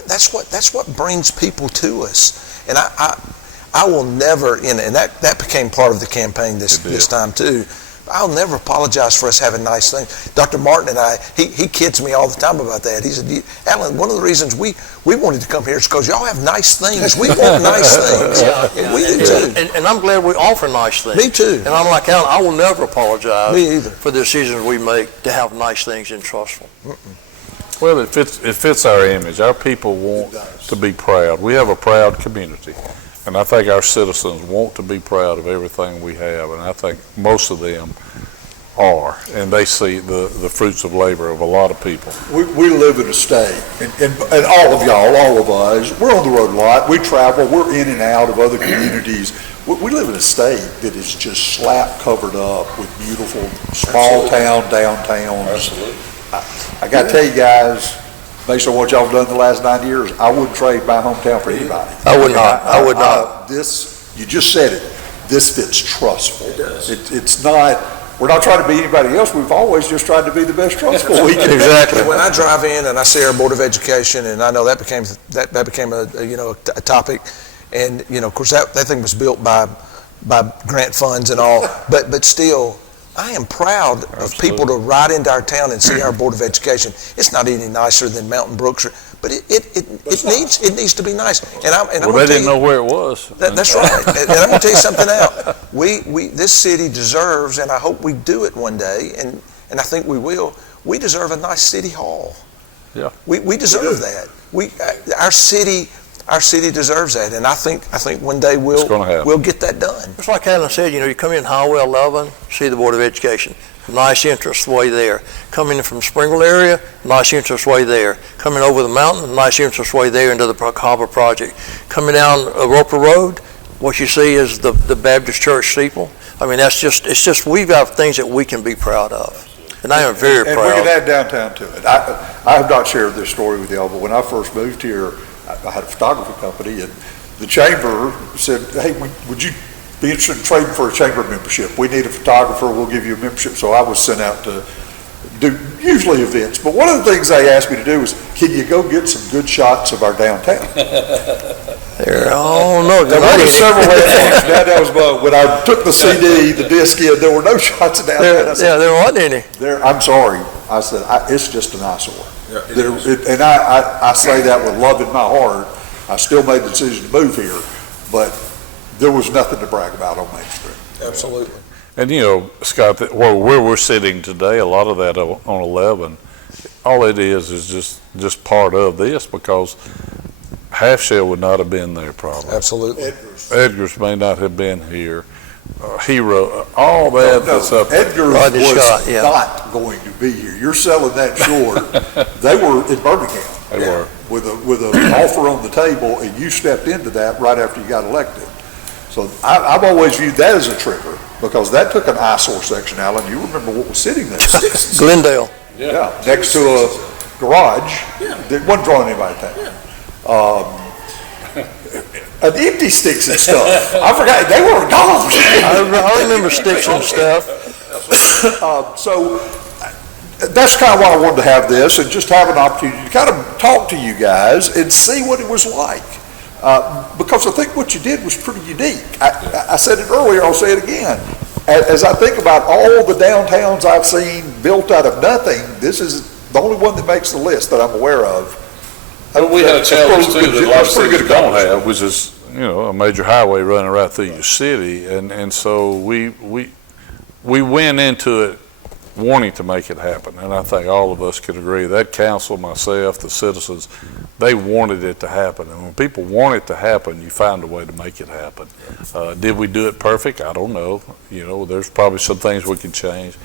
That's what brings people to us. And I will never, and that became part of the campaign this time too. I'll never apologize for us having nice things. Dr. Martin and I, he kids me all the time about that. He said, Alan, one of the reasons we wanted to come here is because y'all have nice things. We want nice things. And we do too. And I'm glad we offer nice things. Me too. And I'm like Alan, I will never apologize Me either. for the decisions we make to have nice things in Trussville. Well, it fits our image. Our people want to be proud. We have a proud community. And I think our citizens want to be proud of everything we have, and I think most of them are, and they see the fruits of labor of a lot of people. We live in a state, and all of y'all, all of us, we're on the road a lot. We travel, we're in and out of other communities. We live in a state that is just slap covered up with beautiful small town downtowns. Absolutely. I got to tell you guys, based on what y'all have done the last 9 years, I wouldn't trade my hometown for anybody. I would not. I would not. This, you just said it, this fits Trussville. It does. It's not, we're not trying to be anybody else. We've always just tried to be the best Trussville we can. Exactly. When I drive in and I see our Board of Education, and I know that became a topic, and of course that thing was built by grant funds and all, but still, I am proud of people to ride into our town and see our Board of Education. It's not any nicer than Mountain Brooks, but it needs to be nice. And They didn't know where it was. That's right. And I'm going to tell you something else. This city deserves, and I hope we do it one day, and I think we will. We deserve a nice city hall. Yeah. We deserve that. Our city deserves that, and I think one day we'll get that done. Just like Alan said, you come in Highway 11, see the Board of Education. Nice entrance way there. Coming in from Springle area, nice entrance way there. Coming over the mountain, nice entrance way there into the Harbor Project. Coming down Roper Road, what you see is the Baptist Church steeple. I mean, it's just we've got things that we can be proud of. And I am very proud. And we can add downtown to it. I have not shared this story with y'all, but when I first moved here, I had a photography company, and the chamber said, hey, would you be interested in trading for a chamber membership. We need a photographer, we'll give you a membership. So I was sent out to do usually events. But one of the things they asked me to do was, can you go get some good shots of our downtown? Oh, no, There were several landmarks. That was when I took the CD, the disc in, there were no shots of downtown. I said, there wasn't any. I'm sorry. I said, it's just an eyesore. And I say that with love in my heart. I still made the decision to move here, but there was nothing to brag about on Main Street. Absolutely. And you know, Scott, where we're sitting today, a lot of that on 11, all it is just part of this, because Half Shell would not have been there probably. Absolutely. Edgar's may not have been here. Hero, all that that's up there. Edgar was not going to be here. You're selling that short. They were in Birmingham. They were. With an offer on the table, and you stepped into that right after you got elected. So I've always viewed that as a trigger, because that took an eyesore section, Alan. You remember what was sitting there? Glendale. Yeah, next to a garage. That wasn't drawing anybody to town. And empty sticks and stuff. I forgot, they were dogs. I remember sticks and stuff. So that's kind of why I wanted to have this, and just have an opportunity to kind of talk to you guys and see what it was like. Because I think what you did was pretty unique. I said it earlier, I'll say it again. As I think about all the downtowns I've seen built out of nothing, this is the only one that makes the list that I'm aware of. But we had a challenge too that a lot of cities don't have, which is, you know, a major highway running right through your city, and so we went into it wanting to make it happen, and I think all of us could agree. That council, myself, the citizens, they wanted it to happen, and when people want it to happen, you find a way to make it happen. Did we do it perfect? I don't know. You know, there's probably some things we can change,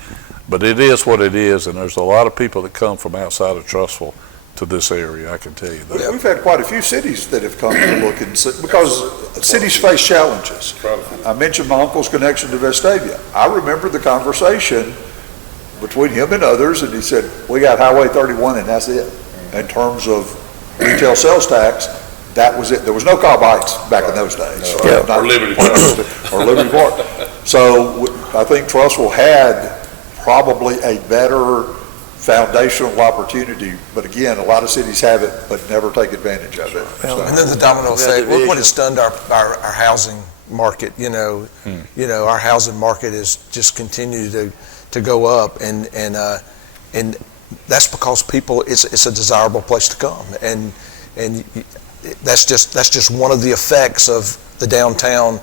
but it is what it is, and there's a lot of people that come from outside of Trussville to this area, I can tell you that. We've had quite a few cities that have come to look and see, because cities face challenges. I mentioned my uncle's connection to Vestavia. I remember the conversation between him and others, and he said, we got Highway 31 and that's it. In terms of retail sales tax, that was it. There was no Cobb Heights back in those days. Or Liberty Park. Or Liberty Park. So I think Trussville had probably a better foundational opportunity, but again, a lot of cities have it, but never take advantage of it. And then the domino effect, look what it's done to our housing market, you know, our housing market is just continued to go up, and that's because people, it's a desirable place to come, and that's just one of the effects of the downtown,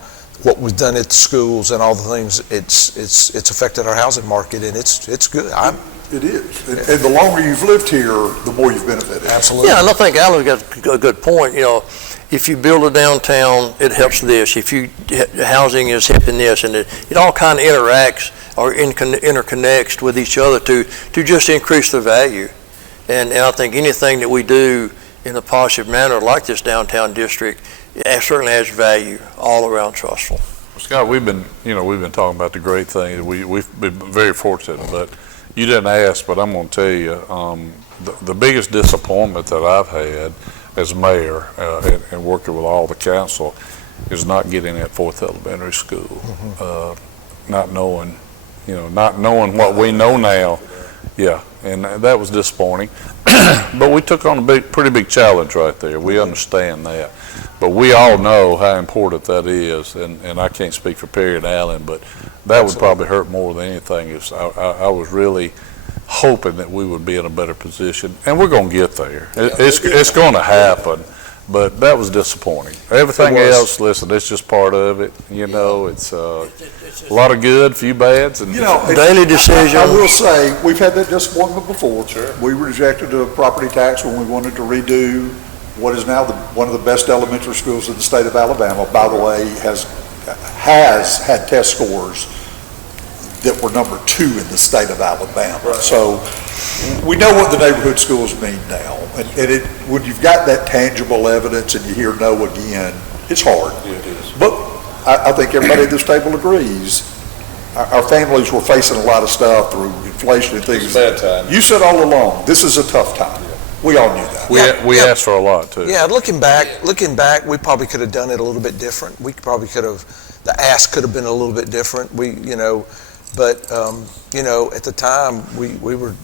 what we've done at the schools and all the things. It's affected our housing market, and it's good. It is. And the longer you've lived here, the more you've benefited. Absolutely. Yeah, and I think Alan's got a good point. You know, if you build a downtown, it helps this. If housing is helping this, and it all kind of interacts or interconnects with each other to just increase the value. And I think anything that we do in a positive manner like this downtown district, it certainly has value all around Trussville. Scott, we've been talking about the great thing. We've been very fortunate, but you didn't ask, but I'm going to tell you, the biggest disappointment that I've had as mayor and working with all the council is not getting that Fourth Elementary School, not knowing what we know now. Yeah, and that was disappointing. But we took on a pretty big challenge right there. We understand that. But we all know how important that is, and I can't speak for Perry and Allen, but that would probably hurt more than anything. I was really hoping that we would be in a better position, and we're going to get there. It's going to happen, but that was disappointing. Everything else, listen, it's just part of it. You know, it's a lot of good, few bads, and daily decision. I will say, we've had that disappointment before. Sure. We rejected a property tax when we wanted to redo what is now one of the best elementary schools in the state of Alabama. By the way, has had test scores that were number 2 in the state of Alabama. Right. So we know what the neighborhood schools mean now. And when you've got that tangible evidence and you hear no again, it's hard. Yeah, it is. But I think everybody at this table agrees. Our families were facing a lot of stuff through inflation and things. It's a bad time. You said all along, this is a tough time. Yeah. We all knew that. We asked for a lot too. Yeah, looking back, we probably could have done it a little bit different. We probably could have the ask could have been a little bit different. But at the time, we were.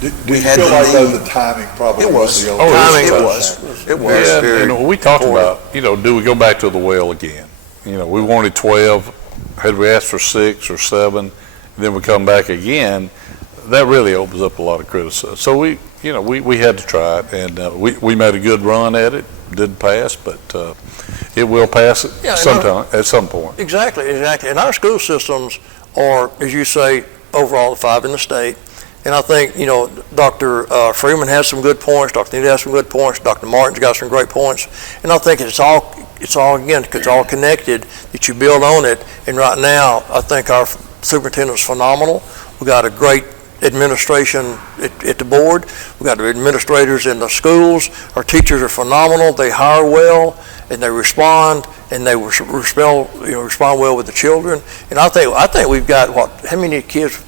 Do We you had feel the like though need. the timing probably It was was. the Oh, old? Timing it was. was. It was. Yeah, very and we talked important. about, do we go back to the well again? We wanted 12, had we asked for 6 or 7, then we come back again, that really opens up a lot of criticism. So we had to try it, and we made a good run at it, didn't pass, but it will pass Yeah, at some point. Exactly. And our school systems are, as you say, overall the 5 in the state. And I think, Dr. Freeman has some good points, Dr. Neal has some good points, Dr. Martin's got some great points. And I think it's all connected, that you build on it. And right now, I think our superintendent's phenomenal. We got a great administration at the board. We got the administrators in the schools. Our teachers are phenomenal. They hire well and they respond, and they respond well with the children. And I think we've got how many kids?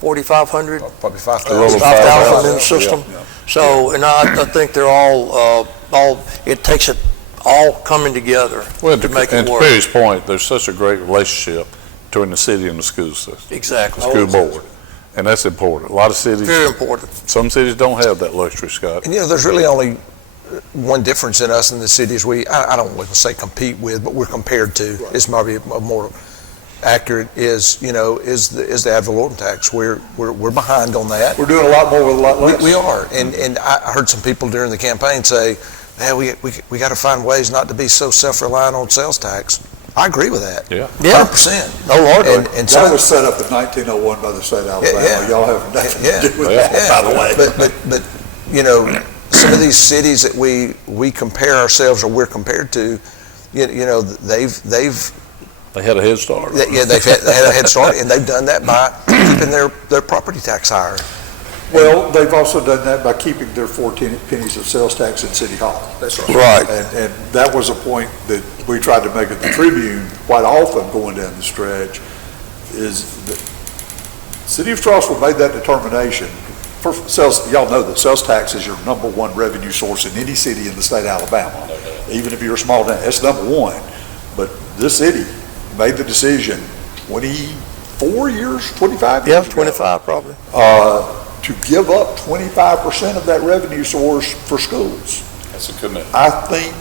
4,500? Probably 5,000. A little 5,000 in the system. Yeah. So, and I think they're all, it takes it all coming together Well, to make it and to work. Perry's point, there's such a great relationship between the city and the school system, Exactly. school board, and that's important. A lot of cities, Very important. some cities don't have that luxury, Scott. And there's really only one difference in us and the cities I don't want to say compete with, but we're compared to. It's probably a more accurate is the ad valorem tax. We're behind on that. We're doing a lot more with a lot less. We are, and I heard some people during the campaign say, we got to find ways not to be so self-reliant on sales tax. I agree with that. Yeah. 100%. No, Lord. And That so, was set up in 1901 by the state of Alabama. Yeah. Y'all have nothing Yeah. to do with Yeah. that, by the way. but some of these cities that we compare ourselves or we're compared to, they've They had a head start. they've had a head start, and they've done that by keeping their property tax higher. Well, they've also done that by keeping their 14 pennies of sales tax in City Hall. That's Right. And that was a point that we tried to make at the Tribune quite often going down the stretch, is that City of Trussville made that determination. Y'all know that sales tax is your number one revenue source in any city in the state of Alabama. Even if you're a small town, it's number one. But this city made the decision 24 years, 25 years Yeah, ago, 25 probably. to give up 25% of that revenue source for schools. That's a commitment. I think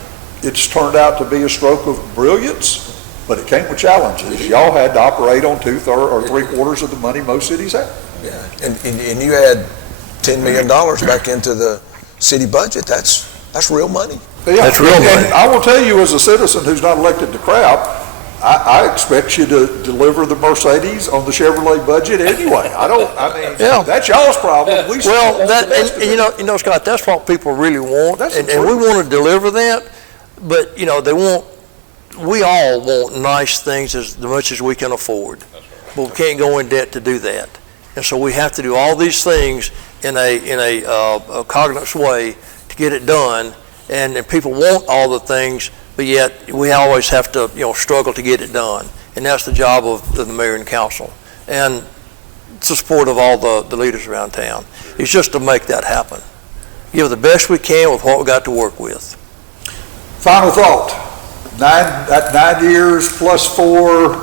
it's turned out to be a stroke of brilliance, but it came with challenges. Y'all had to operate on 2/3 or 3/4 of the money most cities have. Yeah, and you add $10 million back into the city budget. That's real money. Yeah, That's real money. And I will tell you, as a citizen who's not elected to crap, I expect you to deliver the Mercedes on the Chevrolet budget anyway. Yeah. That's y'all's problem. We Well, want the best of it. and Scott, that's what people really want, That's and the we truth. want to deliver that. But we all want nice things as much as we can afford, but we can't go in debt to do that. And so we have to do all these things in a cognizant way to get it done. And people want all the things, but yet we always have to struggle to get it done. And that's the job of the mayor and council, and it's the support of all the leaders around town. It's just to make that happen. Give the best we can with what we got to work with. Final thought. 9 years plus 4,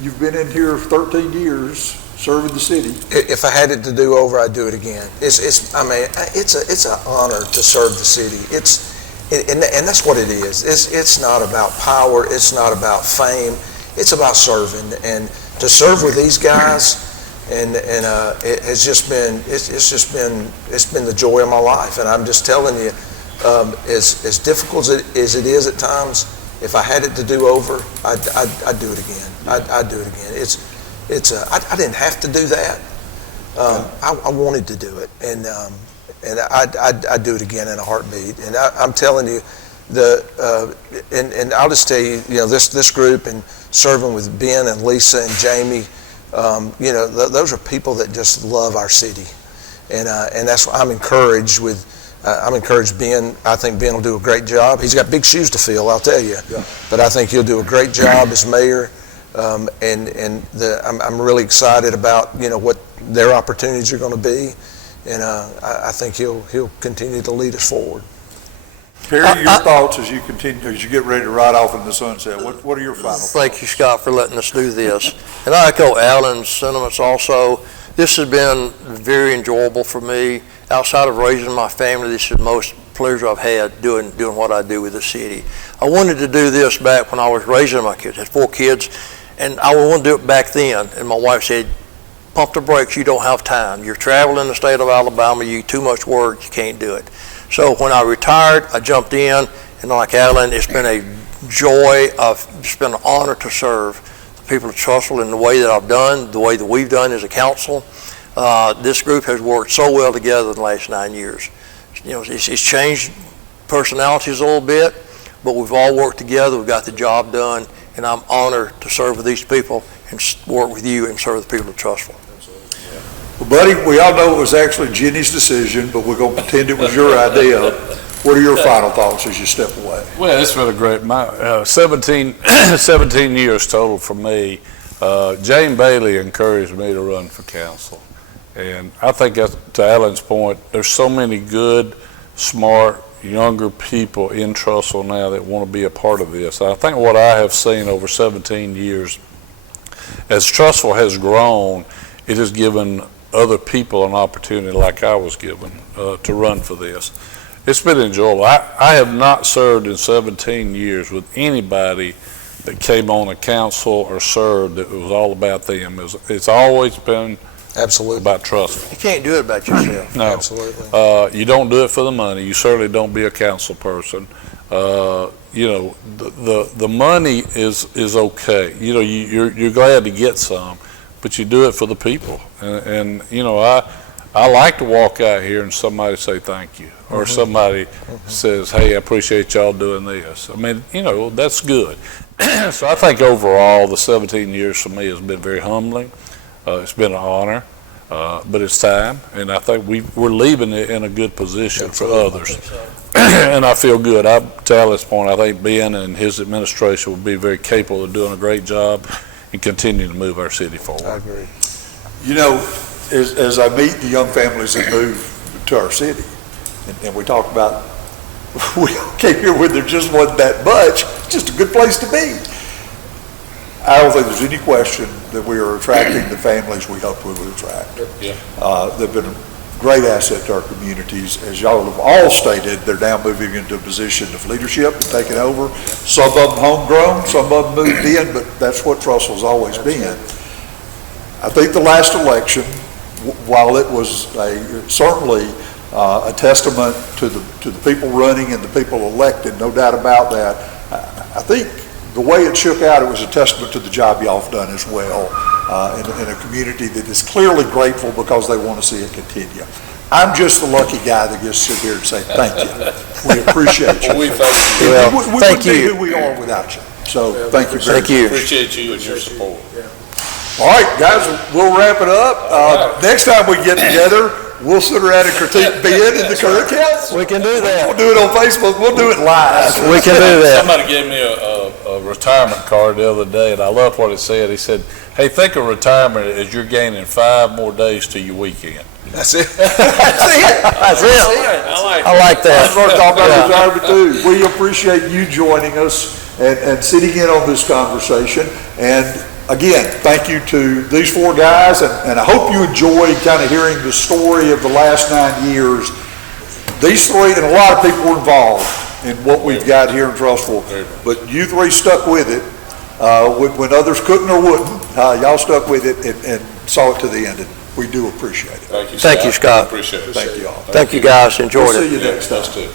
you've been in here 13 years serving the city. If I had it to do over, I'd do it again. It's an honor to serve the city. And that's what it is. It's not about power. It's not about fame. It's about serving. And to serve with these guys, and it has just been it's been the joy of my life. And I'm just telling you, as difficult as it is at times, if I had it to do over, I'd do it again. I'd do it again. I didn't have to do that. I wanted to do it, and I'd do it again in a heartbeat. And I'm telling you, and I'll just tell you, this group and serving with Ben and Lisa and Jamie, those are people that just love our city, and that's what I'm encouraged with. I'm encouraged Ben. I think Ben will do a great job. He's got big shoes to fill, I'll tell you. Yeah. But I think he'll do a great job as mayor. I'm really excited about what their opportunities are going to be, and I think he'll continue to lead us forward. Perry, your thoughts as you continue, as you get ready to ride off in the sunset, what are your final thoughts? Thank you, Scott, for letting us do this. And I echo Alan's sentiments also. This has been very enjoyable for me. Outside of raising my family, this is the most pleasure I've had doing what I do with the city. I wanted to do this back when I was raising my kids. I had 4 kids, and I wanted to do it back then. And my wife said, pump the brakes, you don't have time. You're traveling the state of Alabama, you too much work, you can't do it. So when I retired, I jumped in, and like Alan, it's been a joy, it's been an honor to serve the people of Trussville in the way that I've done, the way that we've done as a council. This group has worked so well together in the last 9 years. You know, it's changed personalities a little bit, but we've all worked together, we've got the job done, and I'm honored to serve with these people and work with you and serve the people of Trussville. Well, buddy, we all know it was actually Jenny's decision, but we're going to pretend it was your idea. What are your final thoughts as you step away? Well, it's been a great, 17 years total for me. Jane Bailey encouraged me to run for council. And I think, to Alan's point, there's so many good, smart, younger people in Trussville now that want to be a part of this. I think what I have seen over 17 years, as Trussville has grown, it has given other people an opportunity like I was given to run for this. It's been enjoyable. I have not served in 17 years with anybody that came on a council or served that was all about them. It's always been Absolutely. about Trussville. You can't do it about yourself. No. Absolutely. You don't do it for the money. You certainly don't be a council person. You know, the money is okay. You know, you're glad to get some, but you do it for the people. And you know, I like to walk out here and somebody say thank you, or somebody says, hey, I appreciate y'all doing this. I mean, you know, that's good. So I think overall the 17 years for me has been very humbling. It's been an honor, but it's time, and I think we're leaving it in a good position for others. And I feel good. To Alan's point, I think Ben and his administration will be very capable of doing a great job and continue to move our city forward. I agree. You know, as I meet the young families that move to our city, and we talk about, we came here when there just wasn't that much, it's just a good place to be. I don't think there's any question that we are attracting the families we hope we would attract. Yeah. They've been a great asset to our communities. As y'all have all stated, they're now moving into a position of leadership and taking over. Some of them homegrown, some of them moved in, but that's what Trussville's always been. I think the last election, while it was certainly a testament to the people running and the people elected, no doubt about that, I think the way it shook out, it was a testament to the job y'all have done as well, in a community that is clearly grateful because they want to see it continue. I'm just the lucky guy that gets to sit here and say thank you. We appreciate you. We thank you. Well, we thank wouldn't be you. who we are without you. So thank you very much. Thank you. Appreciate you and your support. All right, guys, we'll wrap it up. Next time we get together, we'll sit around and critique Ben and the current council. We can do that. We'll do it on Facebook. We'll do it live. We can do that. Somebody gave me a retirement card the other day, and I loved what it said. He said, hey, think of retirement as you're gaining 5 more days to your weekend. That's it. That's it. I like that. I'm going to talk about retirement too. We appreciate you joining us and sitting in on this conversation. And again, thank you to these 4 guys, and I hope you enjoyed kind of hearing the story of the last 9 years. These 3, and a lot of people were involved in what we've got here in Trussville, but you 3 stuck with it when others couldn't or wouldn't. Y'all stuck with it and saw it to the end, and we do appreciate it. Thank you, Scott. Thank you, Scott. Appreciate it. Thank you all. Thank you, guys. Enjoyed We'll it. see you next time. Us too.